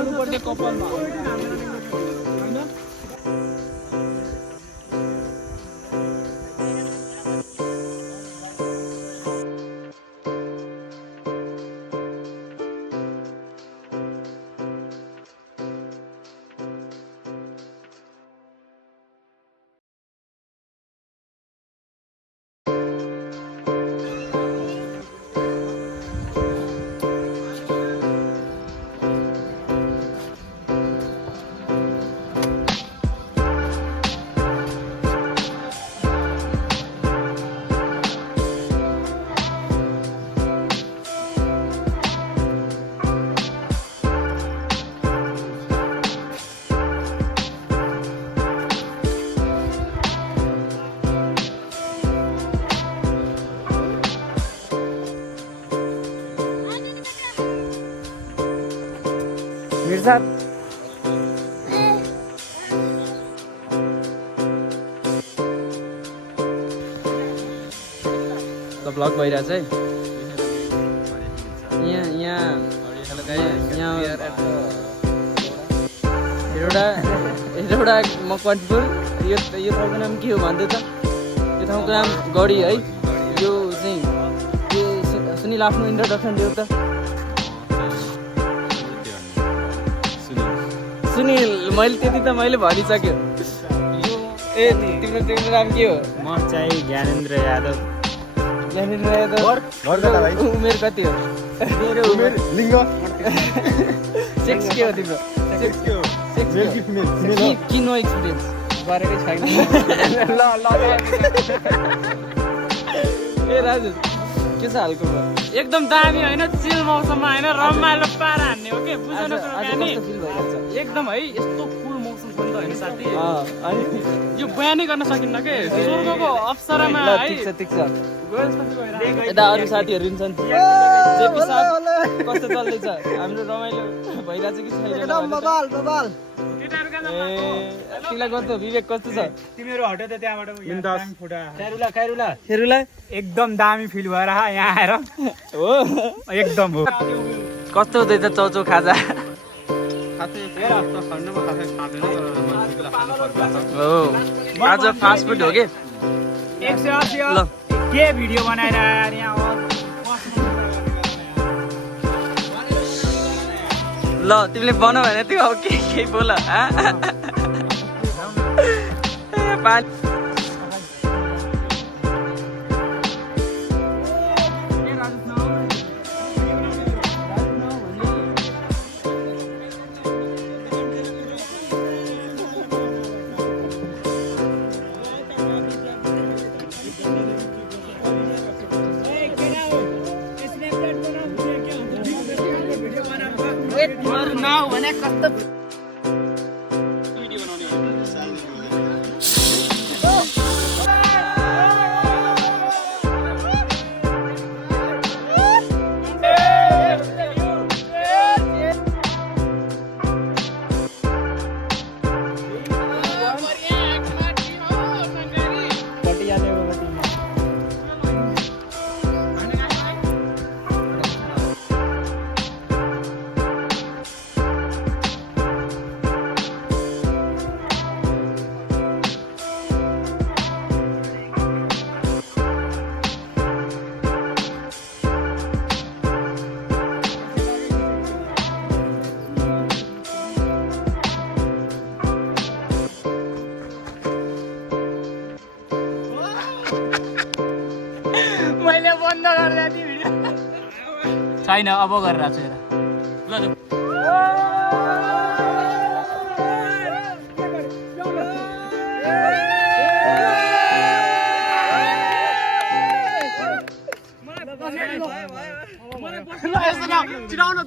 आउनु पर्छ कपालमा हैन मिर्जा त ब्लग भइरहेछ है यहाँ एउटा मकवानपुर यो ठाउँको नाम के हो भन्दैछ यो ठाउँको नाम गढी है यो चाहिँ यो सुनिल आफ्नो इन्ट्रोडक्सन दियो त सुनिल मैले त्यति त मैले भनिसक्यो ए तिम्रो नाम के हो म चाहिँ ज्ञानेन्द्र यादव उमेर कति हो मेरो उमेर लिङ्ग सेक्स के हो तिम्रो कि नो एक्सपिरियन्स गरेकै छैन ए राजु के छ हालको एकदम दामी होइन चिल मौसममा होइन रमाइलो पारा हान्ने हो के बुझ्नु एकदम है यस्तो फुल मौसम छ नि त होइन साथी यो बयानै गर्न सकिन्न के स्वर्गको अप्सरामा है ठिक छ यता अरू साथीहरू पनि छन् कस्तो चल्दैछ हाम्रो रमाइलो भइरहेछ कि छैन तिमीलाई कस्तो विवेक कस्तो छ तिमीहरू हट त त्यहाँबाट खेरुला एकदम दामी फिल भएर यहाँ आएर हो एकदम हो कस्तो हुँदैछ चौचौ खाजा हो आज फास्ट फुड हो कि 180 ल के भिडियो बनाएर यहाँ ल तिमीले बनाऊ भने त्यो अब के बोल भने कस्तो मैले बन्द गरेर नि भिडियो छैन अब गरेर छु हेर ल चिराउन